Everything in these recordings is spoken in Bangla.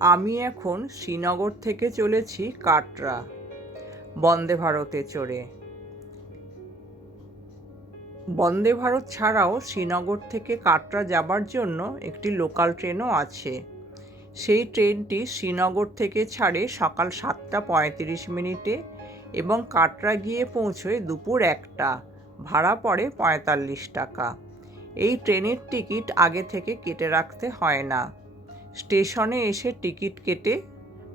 আমি এখন শ্রীনগর থেকে চলেছি কাটরা বন্দে ভারতে চড়ে। বন্দে ভারত ছাড়াও শ্রীনগর থেকে কাটরা যাবার জন্য একটি লোকাল ট্রেনও আছে। সেই ট্রেনটি শ্রীনগর থেকে ছাড়ে সকাল 7:35 এবং কাটরা গিয়ে পৌঁছয় দুপুর 1টা। ভাড়া পড়ে 45 টাকা। এই ট্রেনের টিকিট আগে থেকে কেটে রাখতে হয় না, স্টেশনে এসে টিকিট কেটে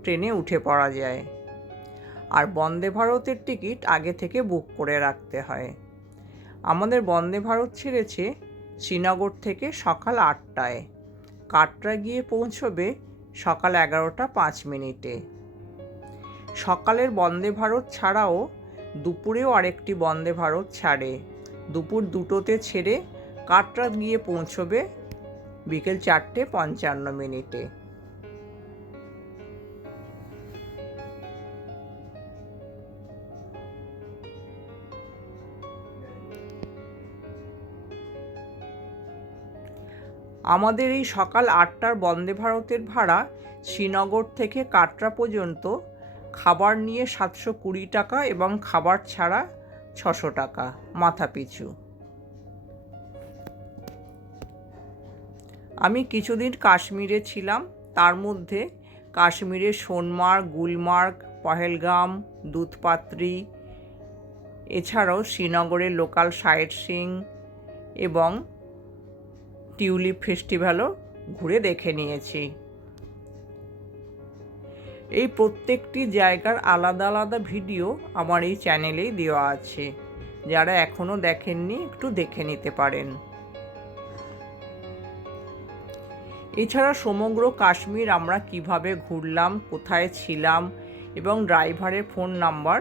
ট্রেনে উঠে পড়া যায়। আর বন্দে ভারতের টিকিট আগে থেকে বুক করে রাখতে হয়। আমাদের বন্দে ভারত ছেড়েছে শ্রীনগর থেকে সকাল 8টায়, কাটরা গিয়ে পৌঁছবে সকাল 11:05। সকালের বন্দে ভারত ছাড়াও দুপুরেও আরেকটি বন্দে ভারত ছাড়ে। দুপুর 2টোতে ছেড়ে কাটরা গিয়ে পৌঁছবে বিকেল 4:55। আমাদের এই সকাল 8টার বন্দে ভারতের ভাড়া শ্রীনগর থেকে কাটরা পর্যন্ত খাবার নিয়ে 720 টাকা এবং খাবার ছাড়া 600 টাকা মাথা পিছু। আমি কিছুদিন কাশ্মীরে ছিলাম, তার মধ্যে কাশ্মীরের সোনমার্গ, গুলমার্গ, পহেলগাম, দুধপাত্রি, এছাড়াও শ্রীনগরের লোকাল সাইট সিইং এবং টিউলিপ ফেস্টিভ্যালও ঘুরে দেখে নিয়েছি। এই প্রত্যেকটি জায়গার আলাদা আলাদা ভিডিও আমার এই চ্যানেলেই দেওয়া আছে, যারা এখনও দেখেননি একটু দেখে নিতে পারেন। এছাড়া সমগ্র কাশ্মীর আমরা কিভাবে ঘুরলাম, কোথায় ছিলাম এবং ড্রাইভারের ফোন নাম্বার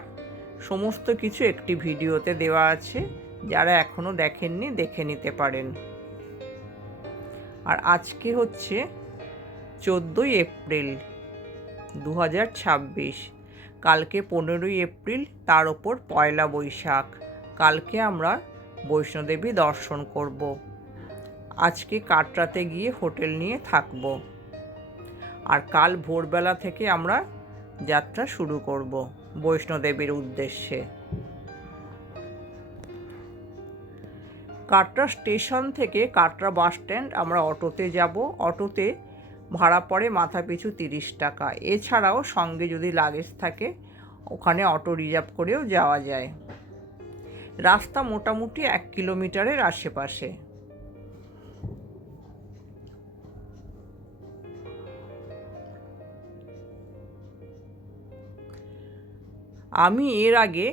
সমস্ত কিছু একটি ভিডিওতে দেওয়া আছে, যারা এখনও দেখেননি দেখে নিতে পারেন। আর আজকে হচ্ছে 14 এপ্রিল 2026, কালকে 15 এপ্রিল, তার ওপর পয়লা বৈশাখ। কালকে আমরা বৈষ্ণোদেবী দর্শন করব। আজকে কাটরাতে গিয়ে হোটেল নিয়ে থাকব, আর কাল ভোরবেলা থেকে আমরা যাত্রা শুরু করব বৈষ্ণোদেবীর উদ্দেশ্যে। কাটরা স্টেশন থেকে কাটরা বাস স্ট্যান্ড আমরা অটোতে যাব। অটোতে ভাড়া পড়ে মাথাপিছু 30 টাকা। এছাড়াও সঙ্গে যদি লাগেজ থাকে ওখানে অটো রিজার্ভ করেও যাওয়া যায়। রাস্তা মোটামুটি 1 কিলোমিটারের আশেপাশে। আমি এর আগে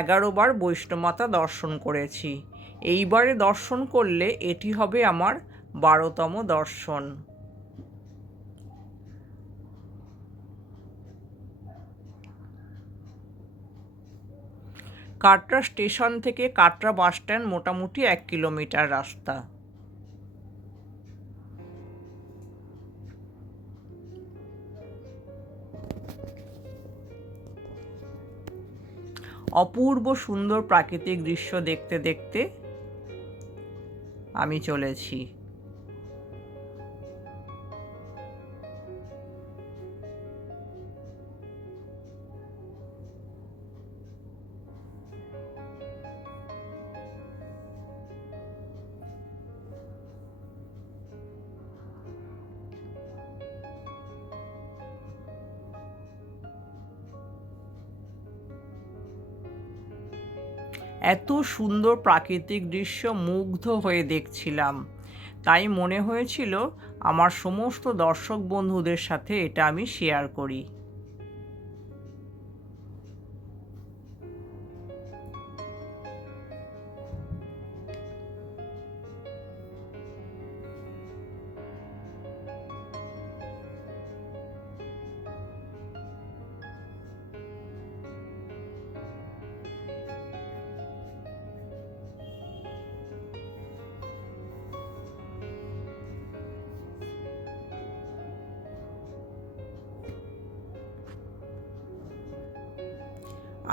11 বার বৈষ্ণোমাতা দর্শন করেছি। এইবারে দর্শন করলে এটি হবে আমার 12তম দর্শন। কাটরা স্টেশন থেকে কাটরা বাস স্ট্যান্ড মোটামুটি 1 কিলোমিটার রাস্তা। অপূর্ব সুন্দর প্রাকৃতিক দৃশ্য দেখতে দেখতে আমি চলেছি। এত সুন্দর প্রাকৃতিক দৃশ্য মুগ্ধ হয়ে দেখছিলাম, তাই মনে হয়েছিল আমার সমস্ত দর্শক বন্ধুদের সাথে এটা আমি শেয়ার করি।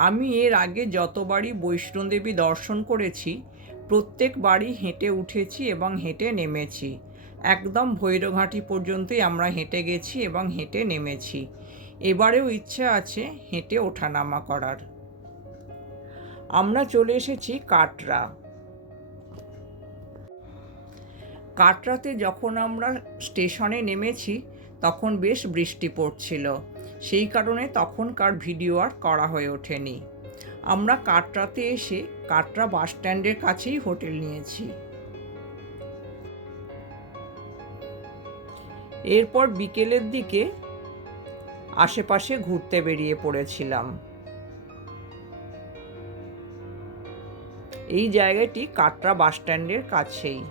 আমি এর আগে যতবারই বৈষ্ণোদেবী দর্শন করেছি প্রত্যেকবারই হেঁটে উঠেছি এবং হেঁটে নেমেছি। একদম ভৈরঘাটি পর্যন্তই আমরা হেঁটে গেছি এবং হেঁটে নেমেছি। এবারেও ইচ্ছা আছে হেঁটে ওঠানামা করার। আমরা চলে এসেছি কাটরা। কাটরাতে যখন আমরা স্টেশনে নেমেছি তখন বেশ বৃষ্টি পড়ছিল, সেই কারণে তখনকার ভিডিও আর করা হয়ে ওঠেনি। আমরা কাটরাতে এসে কাটরা বাস স্ট্যান্ডের কাছেই হোটেল নিয়েছি। এরপর বিকেলের দিকে আশেপাশে ঘুরতে বেরিয়ে পড়েছিলাম। এই জায়গাটি কাটরা বাস স্ট্যান্ডের কাছেই।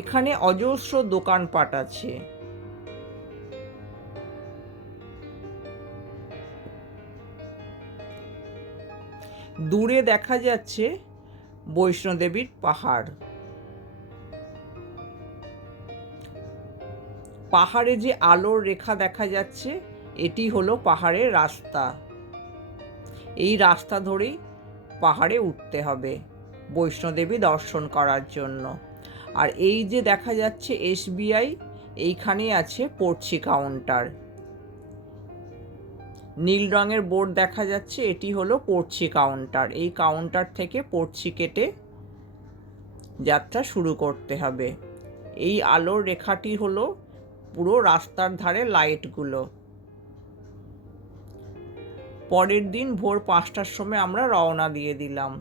এখানে অজস্র দোকানপাট আছে। দূরে দেখা যাচ্ছে বৈষ্ণোদেবীর পাহাড়। পাহাড়ে যে আলোর রেখা দেখা যাচ্ছে এটি হলো পাহাড়ের রাস্তা। এই রাস্তা ধরেই পাহাড়ে উঠতে হবে বৈষ্ণোদেবী দর্শন করার জন্য। আর এই যে দেখা যাচ্ছে SBI, এইখানেই আছে পড়ছি কাউন্টার। নীল রঙের বোর্ড দেখা যাচ্ছে, এটি হলো পড়ছি কাউন্টার। এই কাউন্টার থেকে পড়ছি কেটে যাত্রা শুরু করতে হবে। এই আলোর রেখাটি হলো পুরো রাস্তার ধারে লাইটগুলো। পরের দিন ভোর 5টার সময় আমরা রওনা দিয়ে দিলাম।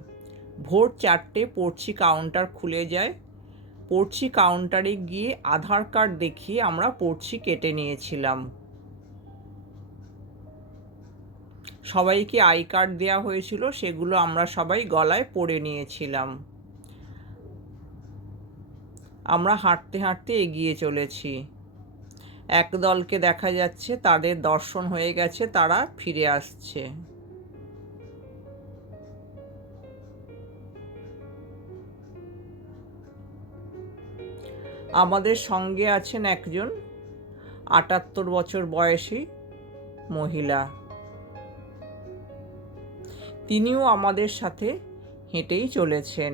ভোর 4টে পড়ছি কাউন্টার খুলে যায়। পড়ছি কাউন্টারে গিয়ে আধার কার্ড দেখিয়ে আমরা পড়ছি কেটে নিয়েছিলাম। সবাইকে আই কার্ড দেওয়া হয়েছিল, সেগুলো আমরা সবাই গলায় পরে নিয়েছিলাম। আমরা হাঁটতে হাঁটতে এগিয়ে চলেছি। এক দলকে দেখা যাচ্ছে তাদের দর্শন হয়ে গেছে, তারা ফিরে আসছে। আমাদের সঙ্গে আছেন একজন 78 বছর বয়সী মহিলা। তিনিও আমাদের সাথে হেঁটেই চলেছেন।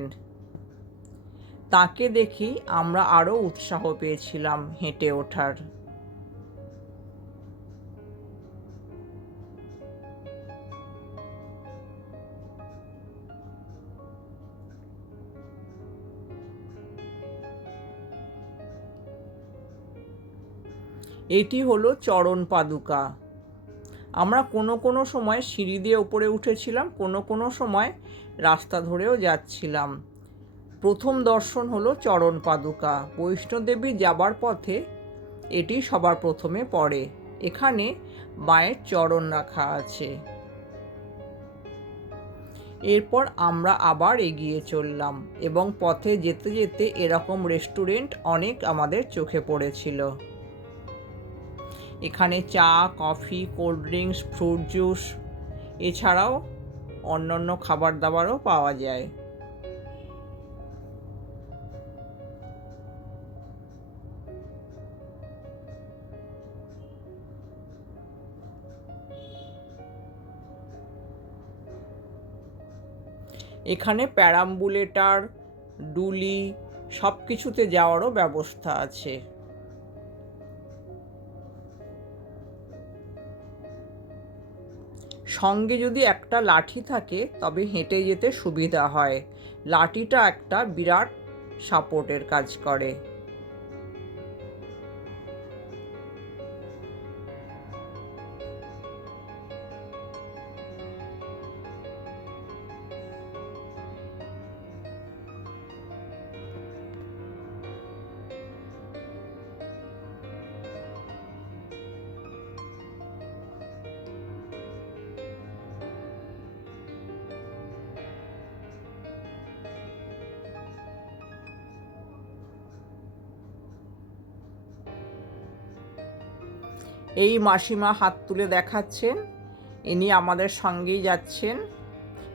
তাকে দেখি আমরা আরও উৎসাহ পেয়েছিলাম হেঁটে ওঠার। এটি হলো চরণ পাদুকা। আমরা কোনো সময় সিঁড়ি দিয়ে ওপরে উঠেছিলাম, কোনো সময় রাস্তা ধরেও যাচ্ছিলাম। প্রথম দর্শন হলো চরণ পাদুকা। বৈষ্ণোদেবী যাবার পথে এটি সবার প্রথমে পড়ে। এখানে মায়ের চরণ রাখা আছে। এরপর আমরা আবার এগিয়ে চললাম এবং পথে যেতে যেতে এরকম রেস্টুরেন্ট অনেক আমাদের চোখে পড়েছিল। এখানে চা, coffee, cold drinks, fruit juice এছাড়াও অন্যান্য খাবার দাবারও পাওয়া যায়। এখানে প্যারাম্বুলেটার, ডুলি সব কিছুতে যাওয়ারও ব্যবস্থা আছে। সঙ্গে যদি একটা লাঠি থাকে তবে হেঁটে যেতে সুবিধা হয়। লাঠিটা একটা বিরাট সাপোর্টের কাজ করে। এই মাসিমা হাত তুলে দেখাচ্ছেন, ইনি আমাদের সঙ্গেই যাচ্ছেন।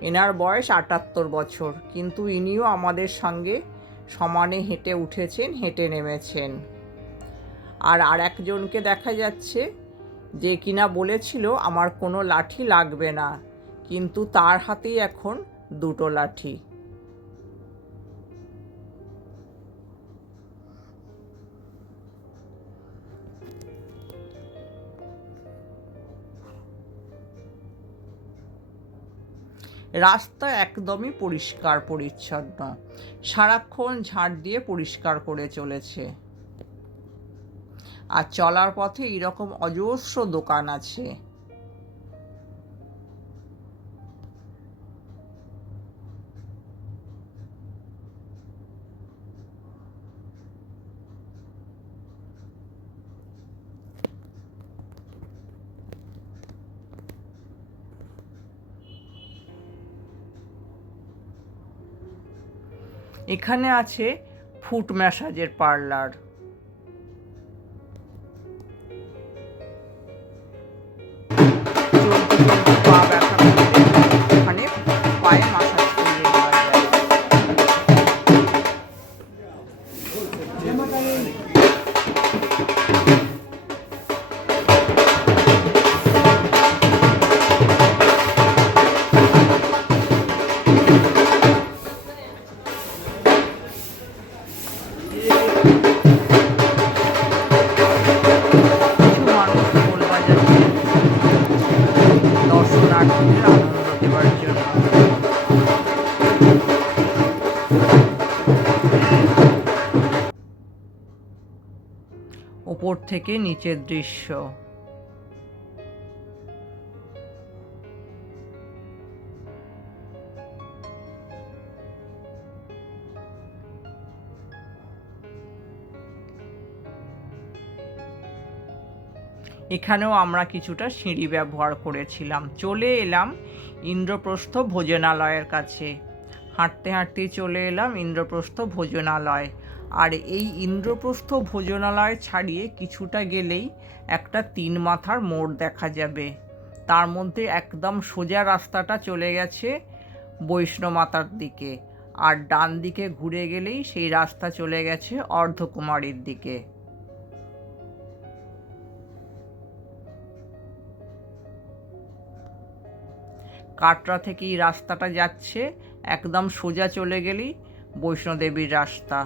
এনার বয়স 78 বছর, কিন্তু ইনিও আমাদের সঙ্গে সমানে হেঁটে উঠেছেন, হেঁটে নেমেছেন। আর একজনকে দেখা যাচ্ছে যে কিনা বলেছিল আমার কোনো লাঠি লাগবে না, কিন্তু তার হাতেই এখন 2টো লাঠি। রাস্তা একদমই পরিষ্কার পরিচ্ছন্ন, সারাক্ষণ ঝাড় দিয়ে পরিষ্কার করে চলেছে। আর চলার পথে এরকম অজস্র দোকান আছে। এখানে আছে ফুট ম্যাসাজের পার্লার। পা ব্যথা করলে ওখানে পায়ে মাসাজ করিয়ে নেওয়া যায়। কিছু মানুষ ঢোল বাজাচ্ছে দর্শনার্থীদের আনন্দ দেওয়ার জন্য। ওপর থেকে নিচের দৃশ্য। এখানেও আমরা কিছুটা সিঁড়ি ব্যবহার করেছিলাম। চলে এলাম ইন্দ্রপ্রস্থ ভোজনালয়ের কাছে। হাঁটতে হাঁটতে চলে এলাম ইন্দ্রপ্রস্থ ভোজনালয়। আর এই ইন্দ্রপ্রস্থ ভোজনালয় ছাড়িয়ে কিছুটা গেলেই একটা 3 মাথার মোড় দেখা যাবে। তার মধ্যে একদম সোজা রাস্তাটা চলে গেছে বৈষ্ণোমাতার দিকে, আর ডান দিকে ঘুরে গেলেই সেই রাস্তা চলে গেছে অর্ধকুমারীর দিকে। কাটরা থেকে এই রাস্তাটা যাচ্ছে, একদম সোজা চলে গেলেই বৈষ্ণোদেবীর রাস্তা।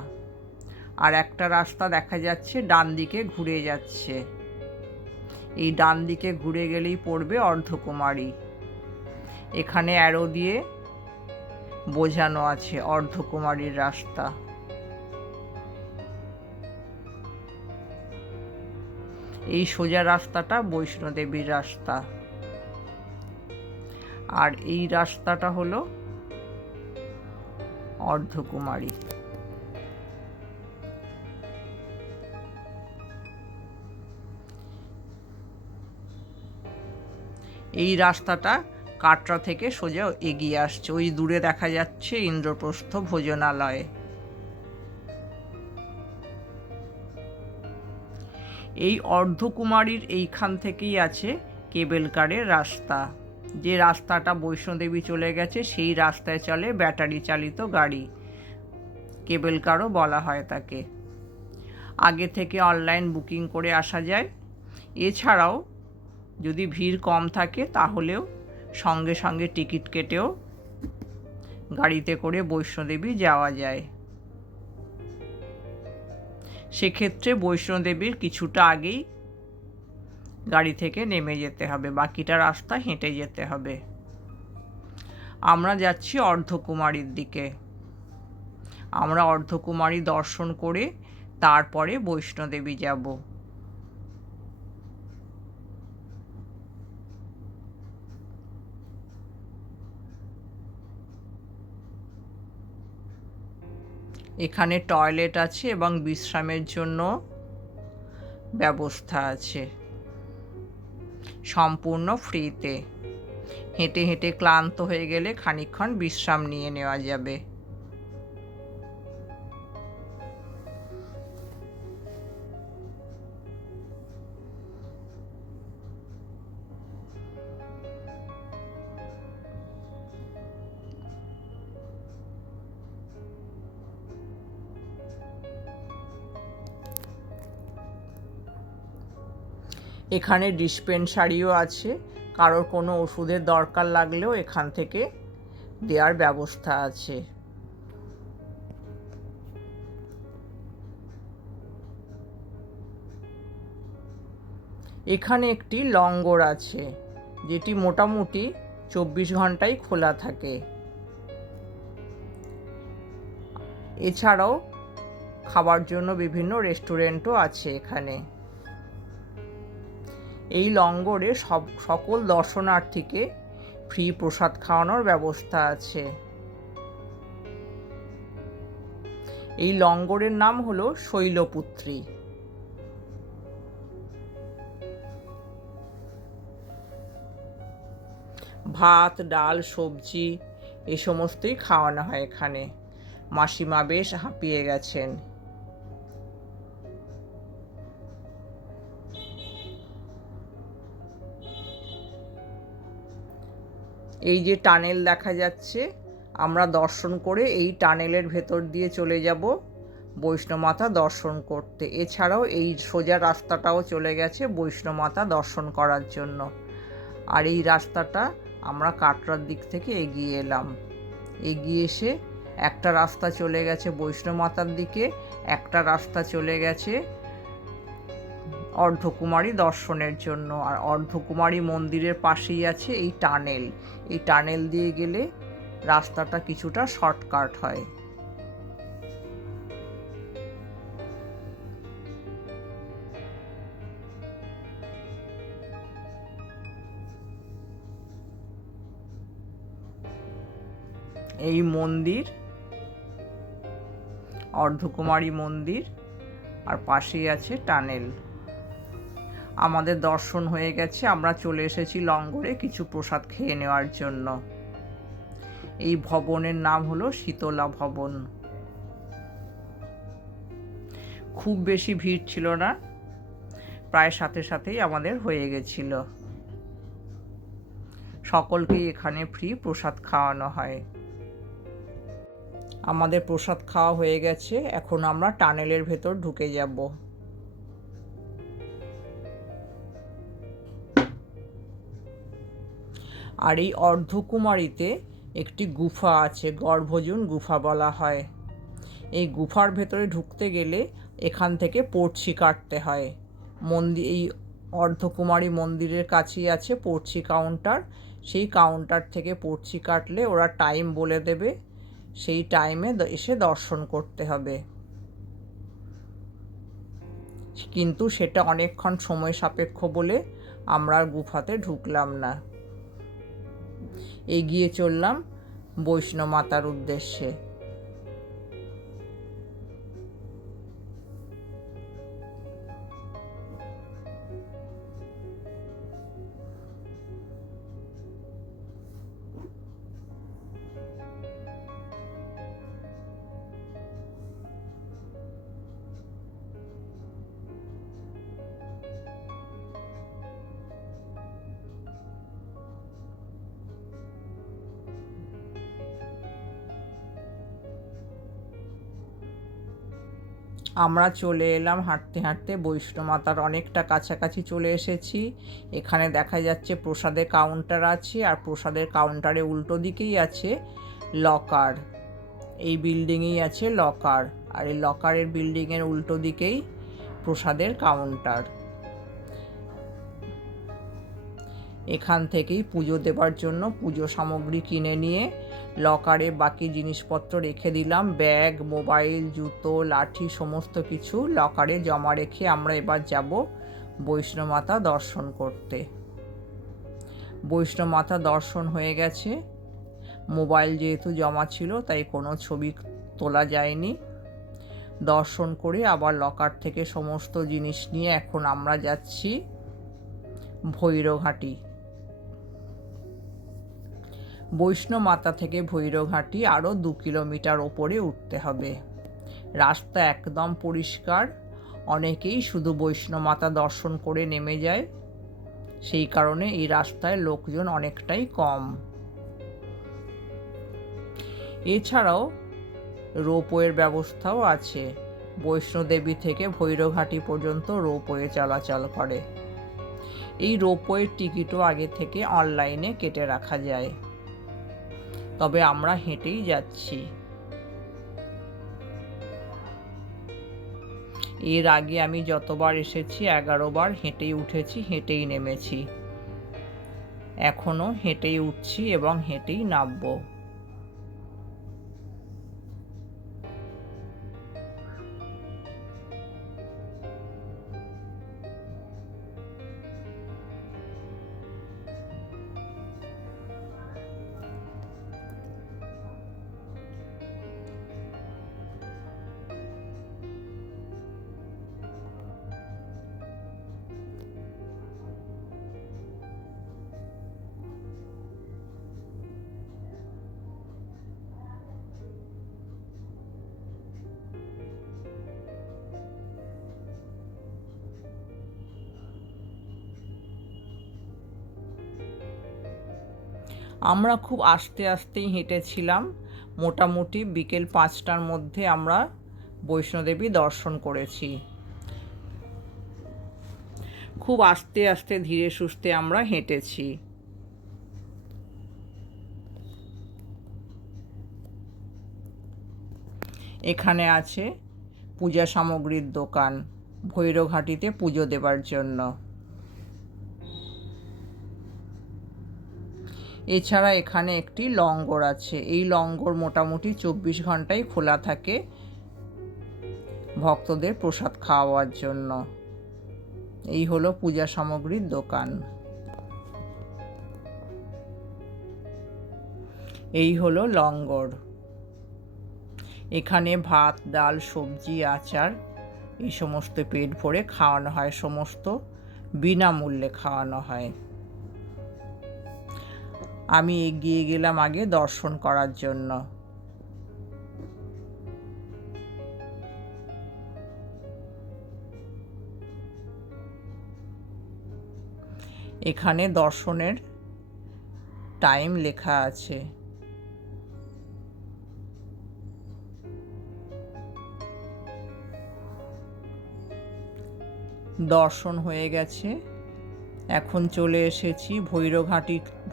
আর একটা রাস্তা দেখা যাচ্ছে ডান দিকে ঘুরে যাচ্ছে। এই ডান দিকে ঘুরে গেলেই পড়বে অর্ধকুমারী। এখানে অ্যারো দিয়ে বোঝানো আছে অর্ধকুমারীর রাস্তা। এই সোজা রাস্তাটা বৈষ্ণোদেবীর রাস্তা, আর এই রাস্তাটা হলো অর্ধকুমারী। এই রাস্তাটা কাটরা থেকে সোজা এগিয়ে আসছে। ওই দূরে দেখা যাচ্ছে ইন্দ্রপ্রস্থ ভোজনালয়। এই অর্ধকুমারীর এইখান থেকেই আছে কেবেল কারের রাস্তা। যে রাস্তাটা বৈষ্ণোদেবী চলে গেছে সেই রাস্তায় চলে ব্যাটারি চালিত গাড়ি, কেবেল কারও বলা হয় তাকে। আগে থেকে অনলাইন বুকিং করে আসা যায়। এছাড়াও যদি ভিড় কম থাকে তাহলেও সঙ্গে সঙ্গে টিকিট কেটেও গাড়িতে করে বৈষ্ণোদেবী যাওয়া যায়। সেক্ষেত্রে বৈষ্ণোদেবীর কিছুটা আগেই গাড়ি থেকে নেমে যেতে হবে, বাকিটা রাস্তা হেঁটে যেতে হবে। আমরা যাচ্ছি অর্ধকুমারীর দিকে। আমরা অর্ধকুমারী দর্শন করে তারপরে বৈষ্ণোদেবী যাব। এখানে টয়লেট আছে এবং বিশ্রামের জন্য ব্যবস্থা আছে, সম্পূর্ণ ফ্রিতে। হেঁটে হেঁটে ক্লান্ত হয়ে গেলে খানিকক্ষণ বিশ্রাম নিয়ে নেওয়া যাবে। এখানে ডিসপেন্সারিও আছে, কারোর কোনো ওষুধের দরকার লাগলেও এখান থেকে দেওয়ার ব্যবস্থা আছে। এখানে একটি লঙ্গর আছে, যেটি মোটামুটি 24 ঘন্টাই খোলা থাকে। এছাড়াও খাবার জন্য বিভিন্ন রেস্টুরেন্টও আছে এখানে। এই লঙ্গরে সকল দর্শনার্থীকে ফ্রি প্রসাদ খাওয়ানোর ব্যবস্থা আছে। এই লঙ্গরের নাম হলো শৈলপুত্রী। ভাত, ডাল, সবজি এই সমস্তই খাওয়ানো হয় এখানে। মাসিমা বেশ হাঁপিয়ে গেছেন। এই যে টানেল দেখা যাচ্ছে, আমরা দর্শন করে এই টানেলের ভেতর দিয়ে চলে যাব বৈষ্ণোমাতা দর্শন করতে। এছাড়াও এই সোজা রাস্তাটাও চলে গেছে বৈষ্ণোমাতা দর্শন করার জন্য। আর এই রাস্তাটা আমরা কাটরার দিক থেকে এগিয়ে এলাম। এগিয়ে এসে একটা রাস্তা চলে গেছে বৈষ্ণোমাতার দিকে, একটা রাস্তা চলে গেছে অর্ধকুমারী দর্শনের জন্য। আর অর্ধকুমারী মন্দিরের পাশেই আছে এই টানেল। এই টানেল দিয়ে গেলে রাস্তাটা কিছুটা শর্টকাট হয়। এই মন্দির অর্ধকুমারী মন্দির, আর পাশেই আছে টানেল। আমাদের দর্শন হয়ে গেছে, আমরা চলে এসেছি লঙ্গরে কিছু প্রসাদ খেয়ে নেওয়ার জন্য। এই ভবনের নাম হলো শীতলা ভবন। খুব বেশি ভিড় ছিল না, প্রায় সাথে সাথেই আমাদের হয়ে গেছিল। সকলকেই এখানে ফ্রি প্রসাদ খাওয়ানো হয়। আমাদের প্রসাদ খাওয়া হয়ে গেছে, এখন আমরা টানেলের ভেতর ঢুকে যাব। আর এই অর্ধকুমারীতে একটি গুফা আছে, গর্ভজুন গুফা বলা হয়। এই গুফার ভেতরে ঢুকতে গেলে এখান থেকে পর্চি কাটতে হয়। এই অর্ধকুমারী মন্দিরের কাছেই আছে পর্চি কাউন্টার। সেই কাউন্টার থেকে পর্চি কাটলে ওরা টাইম বলে দেবে, সেই টাইমে এসে দর্শন করতে হবে। কিন্তু সেটা অনেকক্ষণ সময় সাপেক্ষ বলে আমরা গুফাতে ঢুকলাম না। এগিয়ে চললাম বৈষ্ণোমাতার উদ্দেশ্যে। আমরা চলে এলাম হাঁটতে হাঁটতে বৈষ্ণোমাতার অনেকটা কাছাকাছি চলে এসেছি। এখানে দেখা যাচ্ছে প্রসাদের কাউন্টার আছে, আর প্রসাদের কাউন্টারে উল্টো দিকেই আছে লকার। এই বিল্ডিংয়েই আছে লকার, আর এই লকারের বিল্ডিংয়ের উল্টো দিকেই প্রসাদের কাউন্টার। এখান থেকেই পুজো দেবার জন্য পুজো সামগ্রী কিনে নিয়ে লকারে বাকি জিনিসপত্র রেখে দিলাম। ব্যাগ, মোবাইল, জুতো, লাঠি সমস্ত কিছু লকারে জমা রেখে আমরা এবার যাব বৈষ্ণোমাতা দর্শন করতে। বৈষ্ণোমাতা দর্শন হয়ে গেছে। মোবাইল যেহেতু জমা ছিল তাই কোনো ছবি তোলা যায়নি। দর্শন করে আবার লকার থেকে সমস্ত জিনিস নিয়ে এখন আমরা যাচ্ছি ভৈরঘাটি। বৈষ্ণোমাতা থেকে ভৈরঘাটি আরও 2 কিলোমিটার ওপরে উঠতে হবে। রাস্তা একদম পরিষ্কার, অনেকেই শুধু বৈষ্ণোমাতা দর্শন করে নেমে যায়, সেই কারণে এই রাস্তায় লোকজন অনেকটাই কম। এছাড়াও রোপওয়ের ব্যবস্থাও আছে। বৈষ্ণোদেবী থেকে ভৈরঘাটি পর্যন্ত রোপওয়ে চলাচল করে। এই রোপওয়ের টিকিটও আগে থেকে অনলাইনে কেটে রাখা যায়, তবে আমরা হেঁটেই যাচ্ছি। এর আগে আমি যতবার এসেছি 11 বার হেঁটেই উঠেছি, হেঁটেই নেমেছি। এখনও হেঁটেই উঠছি এবং হেঁটেই নামবো। আমরা খুব আস্তে আস্তেই হেঁটেছিলাম। মোটামুটি বিকেল 5টার মধ্যে আমরা বৈষ্ণোদেবী দর্শন করেছি। খুব আস্তে আস্তে ধীরে সুস্থে আমরা হেঁটেছি। এখানে আছে পূজা সামগ্রীর দোকান, ভৈরঘাটিতে পুজো দেবার জন্য। এছাড়া এখানে একটি লঙ্গর আছে। এই লঙ্গর মোটামুটি 24 ঘন্টাই খোলা থাকে ভক্তদের প্রসাদ খাওয়ার জন্য। এই হলো পূজা সামগ্রীর দোকান। এই হলো লঙ্গর। এখানে ভাত, ডাল, সবজি, আচার এই সমস্ত পেট ভরে খাওয়ানো হয়, সমস্ত বিনামূল্যে খাওয়ানো হয়। আমি এগিয়ে গেলাম আগে দর্শন করার জন্য। এখানে দর্শনের টাইম লেখা আছে। দর্শন হয়ে গেছে। এখন চলে এসেছি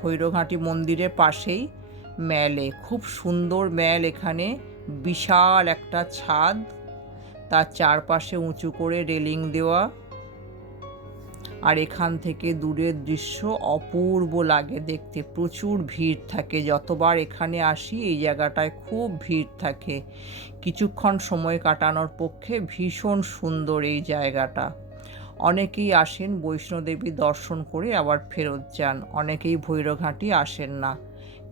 ভৈরঘাটি মন্দিরের পাশেই ম্যালে। খুব সুন্দর ম্যাল এখানে, বিশাল একটা ছাদ, তার চারপাশে উঁচু করে রেলিং দেওয়া। আর এখান থেকে দূরের দৃশ্য অপূর্ব লাগে দেখতে। প্রচুর ভিড় থাকে, যতবার এখানে আসি এই জায়গাটায় খুব ভিড় থাকে। কিছুক্ষণ সময় কাটানোর পক্ষে ভীষণ সুন্দর এই জায়গাটা। অনেকেই আসেন বৈষ্ণোদেবী দর্শন করে আবার ফেরত যান, অনেকেই ভৈরঘাটি আসেন না।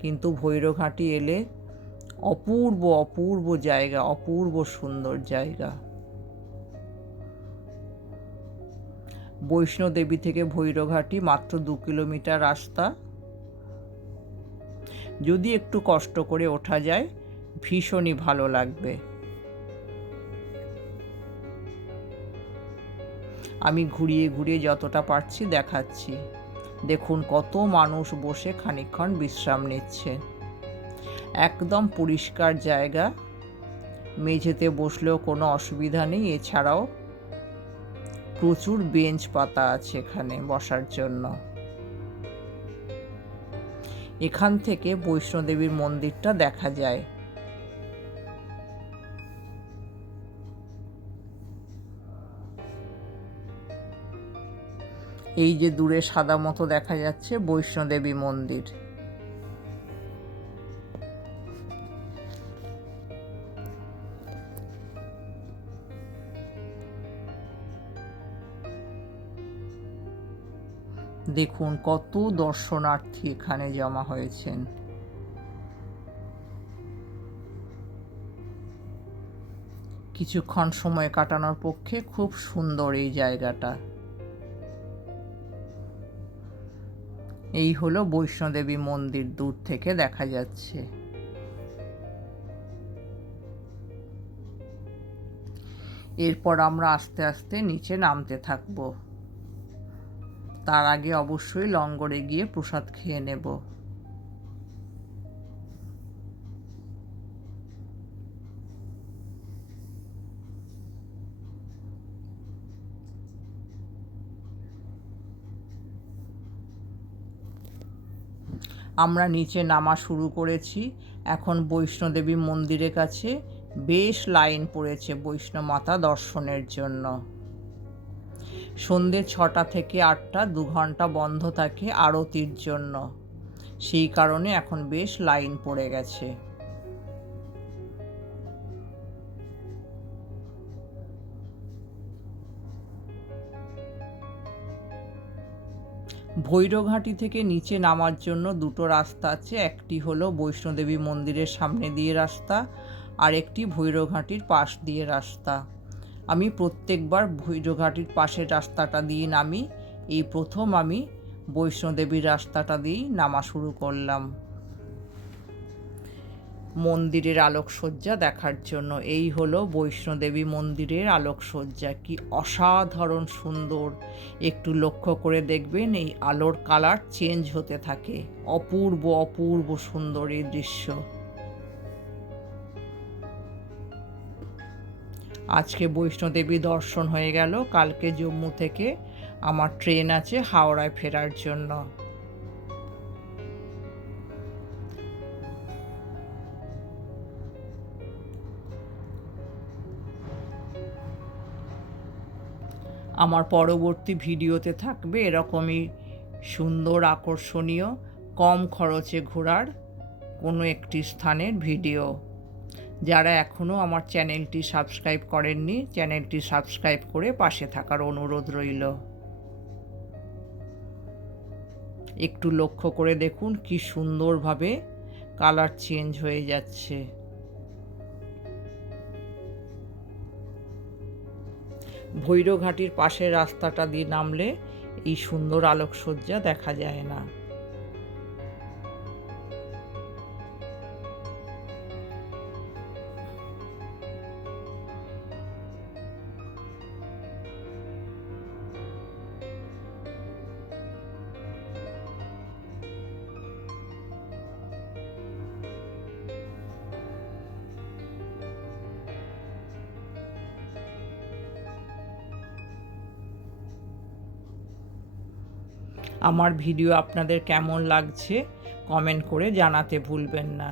কিন্তু ভৈরঘাটি এলে অপূর্ব অপূর্ব জায়গা, অপূর্ব সুন্দর জায়গা। বৈষ্ণোদেবী থেকে ভৈরঘাটি মাত্র 2 কিলোমিটার রাস্তা। যদি একটু কষ্ট করে ওঠা যায় ভীষণই ভালো লাগবে। আমি ঘুরিয়ে ঘুরিয়ে যতটা পারছি দেখাচ্ছি। দেখুন কত মানুষ বসে খানিকক্ষণ বিশ্রাম নিচ্ছে। একদম পরিষ্কার জায়গা, মেঝেতে বসলেও কোনো অসুবিধা নেই। এছাড়াও প্রচুর বেঞ্চ পাতা আছে এখানে বসার জন্য। এখান থেকে বৈষ্ণোদেবীর মন্দিরটা দেখা যায়। এই যে দূরে সাদা মতো দেখা যাচ্ছে বৈষ্ণোদেবী মন্দির। দেখুন কত দর্শনার্থী এখানে জমা হয়েছেন। কিছুক্ষণ সময় কাটানোর পক্ষে খুব সুন্দর এই জায়গাটা। এই হলো বৈষ্ণোদেবী মন্দির, দূর থেকে দেখা যাচ্ছে। এরপর আমরা আস্তে আস্তে নিচে নামতে থাকব। তার আগে অবশ্যই লঙ্গরে গিয়ে প্রসাদ খেয়ে নেব। আমরা নিচে নামা শুরু করেছি। এখন বৈষ্ণোদেবী মন্দিরের কাছে বেশ লাইন পড়েছে বৈষ্ণব মাতা দর্শনের জন্য। সন্ধ্যে 6টা থেকে 8টা 2 ঘন্টা বন্ধ থাকে আরতির জন্য। সেই কারণে এখন বেশ লাইন পড়ে গেছে। ভৈরঘাটি থেকে নিচে নামার জন্য দুটো রাস্তা আছে। একটি হলো বৈষ্ণোদেবী মন্দিরের সামনে দিয়ে রাস্তা, আর একটি ভৈরঘাটির পাশ দিয়ে রাস্তা। আমি প্রত্যেকবার ভৈরঘাটির পাশের রাস্তাটা দিয়ে নামি। এই প্রথম আমি বৈষ্ণোদেবীর রাস্তাটা দিয়েই নামা শুরু করলাম মন্দিরের আলোকসজ্জা দেখার জন্য। এই হলো বৈষ্ণোদেবী মন্দিরের আলোকসজ্জা, কি অসাধারণ সুন্দর। একটু লক্ষ্য করে দেখবেন এই আলোর কালার চেঞ্জ হতে থাকে। অপূর্ব অপূর্ব সুন্দর এই দৃশ্য। আজকে বৈষ্ণোদেবী দর্শন হয়ে গেল। কালকে জম্মু থেকে আমার ট্রেন আছে হাওড়ায় ফেরার জন্য। আমার পরবর্তী ভিডিওতে থাকবে এরকমই সুন্দর আকর্ষণীয় কম খরচে ঘোরার কোনো একটি স্থানের ভিডিও। যারা এখনও আমার চ্যানেলটি সাবস্ক্রাইব করেননি, চ্যানেলটি সাবস্ক্রাইব করে পাশে থাকার অনুরোধ রইল। একটু লক্ষ্য করে দেখুন কি সুন্দরভাবে কালার চেঞ্জ হয়ে যাচ্ছে। ভৈরঘাটির পাশের রাস্তাটা দিয়ে নামলে এই সুন্দর আলোকসজ্জা দেখা যায় না। আমার ভিডিও আপনাদের কেমন লাগছে কমেন্ট করে জানাতে ভুলবেন না।